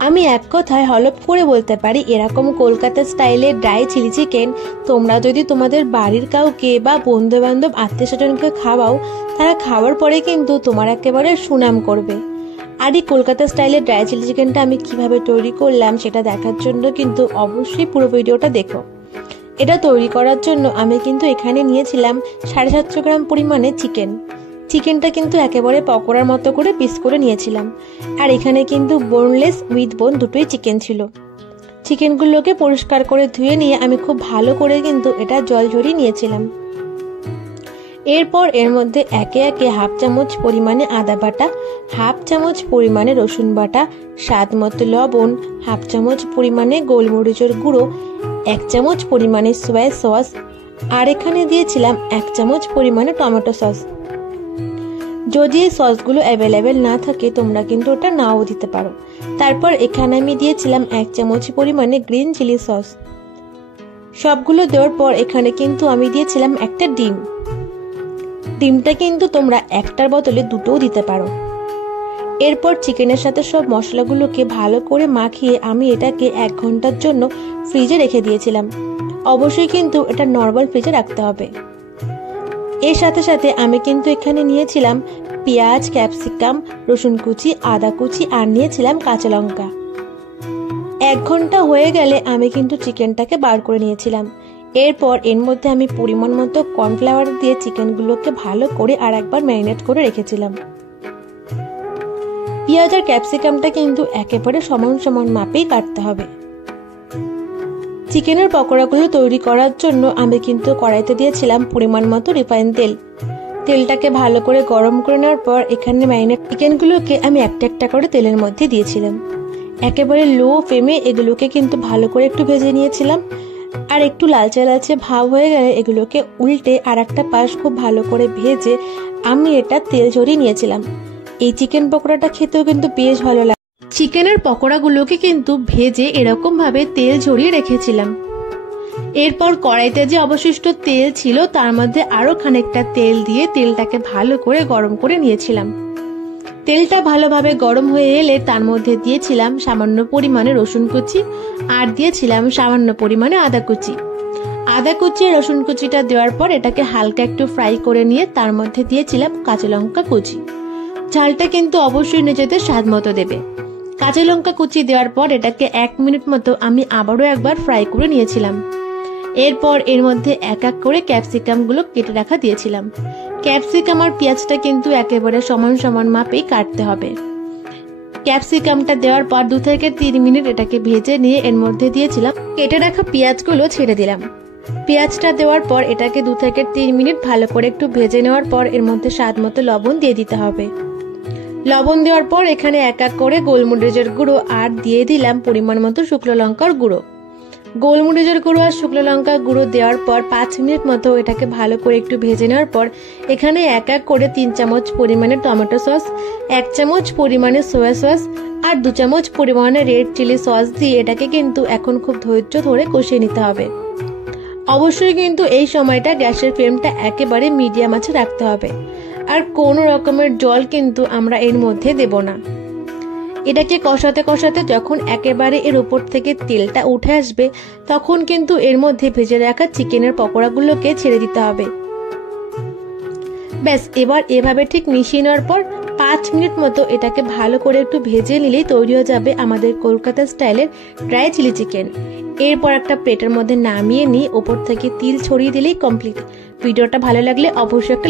আমি এক কথায় হলফ করে বলতে পারি এরকম কলকাতা স্টাইলের ড্রাই চিলি চিকেন তোমরা যদি তোমাদের বাড়ির কাউকে বা বন্ধু বান্ধব আত্মীয় স্বজনকে খাওয়াও, তারা খাওয়ার পরে কিন্তু তোমার একেবারে সুনাম করবে। আর এই কলকাতা স্টাইলের ড্রাই চিলি চিকেনটা আমি কিভাবে তৈরি করলাম সেটা দেখার জন্য কিন্তু অবশ্যই পুরো ভিডিওটা দেখো। এটা তৈরি করার জন্য আমি কিন্তু এখানে নিয়েছিলাম 750 গ্রাম পরিমাণে চিকেনটা কিন্তু একেবারে পকোড়ার মতো করে পিস করে নিয়েছিলাম। আর এখানে কিন্তু বোনলেস উইথ বোন দুটোই চিকেন ছিল। চিকেনগুলোকে পরিষ্কার করে ধুয়ে নিয়ে আমি খুব ভালো করে কিন্তু এটা জল ঝরিয়ে নিয়েছিলাম। এরপর এর মধ্যে একে একে হাফ চামচ পরিমাণে আদা বাটা, হাফ চামচ পরিমাণে রসুন বাটা, স্বাদ মতো লবণ, হাফ চামচ পরিমাণে গোলমরিচের গুঁড়ো, 1 চামচ পরিমাণে সয়া সস, আর এখানে দিয়েছিলাম 1 চামচ পরিমাণে টমেটো সস। যদি এই সসগুলো অ্যাভেলেবেল না থাকে তোমরা কিন্তু ওটা নাও দিতে পারো। তারপর এখানে আমি দিয়েছিলাম 1 চামচ পরিমাণে গ্রিন চিলি সস। সবগুলো দেওয়ার পর এখানে কিন্তু আমি দিয়েছিলাম একটা ডিমটা কিন্তু তোমরা একটার বদলে দুটোও দিতে পারো। এরপর চিকেনের সাথে সব মশলাগুলোকে ভালো করে মাখিয়ে আমি এটাকে 1 ঘন্টার জন্য ফ্রিজে রেখে দিয়েছিলাম। অবশ্যই কিন্তু এটা নরমাল ফ্রিজে রাখতে হবে। এর সাথে সাথে আমি কিন্তু এখানে নিয়েছিলাম পেঁয়াজ, ক্যাপসিকাম, রসুন কুচি, আদা কুচি আর নিয়েছিলাম কাঁচা লঙ্কা। 1 ঘন্টা হয়ে গেলে আমি কিন্তু চিকেনটাকে বার করে নিয়েছিলাম। এরপর এর মধ্যে আমি পরিমাণ মতো কর্নফ্লাওয়ার দিয়ে চিকেনগুলোকে ভালো করে আর একবার ম্যারিনেট করে রেখেছিলাম। পেঁয়াজ আর ক্যাপসিকামটা কিন্তু একেবারে সমান সমান মাপেই কাটতে হবে। চিকেনের পকোড়াগুলো তৈরি করার জন্য আমি কিন্তু কড়াইতে দিয়েছিলাম পরিমাণ মতো রিফাইন তেল। তেলটাকে ভালো করে গরম করে নেওয়ার পর এখানে ম্যারিনেট চিকেনগুলোকে আমি একটা একটা করে তেলের মধ্যে দিয়েছিলাম। একেবারে লো ফ্লেমে এগুলোকে কিন্তু ভালো করে একটু ভেজে নিয়েছিলাম। আর একটু লালচে লালচে ভাব হয়ে গেলে এগুলোকে উল্টে আর একটা পাশ খুব ভালো করে ভেজে আমি এটা তেল ঝরিয়ে নিয়েছিলাম। এই চিকেন পকোড়াটা খেতেও কিন্তু বেশ ভালো লাগে। চিকেনের পকোড়াগুলোকে কিন্তু ভেজে এরকম ভাবে তেল ঝরিয়ে রেখেছিলাম। এরপর কড়াইতে যে অবশিষ্ট তেল ছিল তার মধ্যে আরো খানিকটা তেল দিয়ে তেলটাকে ভালো করে গরম করে নিয়েছিলাম। তেলটা ভালোভাবে গরম হয়ে এলে তার মধ্যে দিয়েছিলাম সামান্য পরিমাণে রসুন কুচি আর দিয়েছিলাম সামান্য পরিমাণে আদা কুচি। আদা কুচি আর রসুন কুচিটা দেওয়ার পর এটাকে হালকা একটু ফ্রাই করে নিয়ে তার মধ্যে দিয়েছিলাম কাঁচা লঙ্কা কুচি। ঝালটা কিন্তু অবশ্যই নিজেদের স্বাদ মতো দেবে। কাঁচা লঙ্কা কুচি দেওয়ার পর এটাকে 1 মিনিট মতো আমি আবারও একবার ফ্রাই করে নিয়েছিলাম। এরপর এর মধ্যে এক এক করে ক্যাপসিকামগুলো কেটে রাখা দিয়েছিলাম। ক্যাপসিকাম আর পেঁয়াজটা কিন্তু একেবারে সমান সমান মাপেই কাটতে হবে। ক্যাপসিকামটা দেওয়ার পর 2 থেকে 3 মিনিট এটাকে ভেজে নিয়ে এর মধ্যে দিয়েছিলাম কেটে রাখা পেঁয়াজগুলো ছেড়ে দিলাম। পেঁয়াজটা দেওয়ার পর এটাকে 2 থেকে 3 মিনিট ভালো করে একটু ভেজে নেওয়ার পর এর মধ্যে স্বাদ মতো লবণ দিয়ে দিতে হবে। লবণ দেওয়ার পর এখানে এক এক করে গোলমরিচের গুঁড়ো আর দিয়ে দিলাম পরিমাণ মতো শুকনো লঙ্কার গুঁড়ো। গোলমরিচের গুঁড়ো আর শুকনো লঙ্কার গুঁড়ো দেওয়ার পর 5 মিনিট মতো এটাকে ভালো করে একটু ভেজে নেওয়ার পর এখানে এক এক করে 3 চামচ পরিমাণে টমেটো সস, 1 চামচ পরিমাণে সয়া সস আর 2 চামচ পরিমাণে রেড চিলি সস দিয়ে এটাকে কিন্তু এখন খুব ধৈর্য ধরে কষিয়ে নিতে হবে। অবশ্যই কিন্তু এই সময়টা গ্যাসের ফ্লেমটা একেবারে মিডিয়াম আঁচে রাখতে হবে। আর কোনো রকমের জল কিন্তু আমরা এর মধ্যে দেব না। এটাকে কষাতে কষাতে যখন একেবারে এর উপর থেকে তেলটা উঠে আসবে তখন কিন্তু এর মধ্যে ভেজে রাখা চিকেনের পকোড়াগুলোকে ছেড়ে দিতে হবে। ব্যাস, এবার এভাবে ঠিক মিশিয়ে নেওয়ার পর 5 মিনিট মতো এটাকে ভালো করে একটু ভেজে নিলেই তৈরি হয়ে যাবে আমাদের কলকাতা স্টাইলের ড্রাই চিলি চিকেন। এরপর একটা প্লেটের মধ্যে নামিয়ে নিয়ে উপর থেকে তিল ছড়িয়ে দিলেই কমপ্লিট। ভিডিওটা ভালো লাগলে অবশ্যই একটা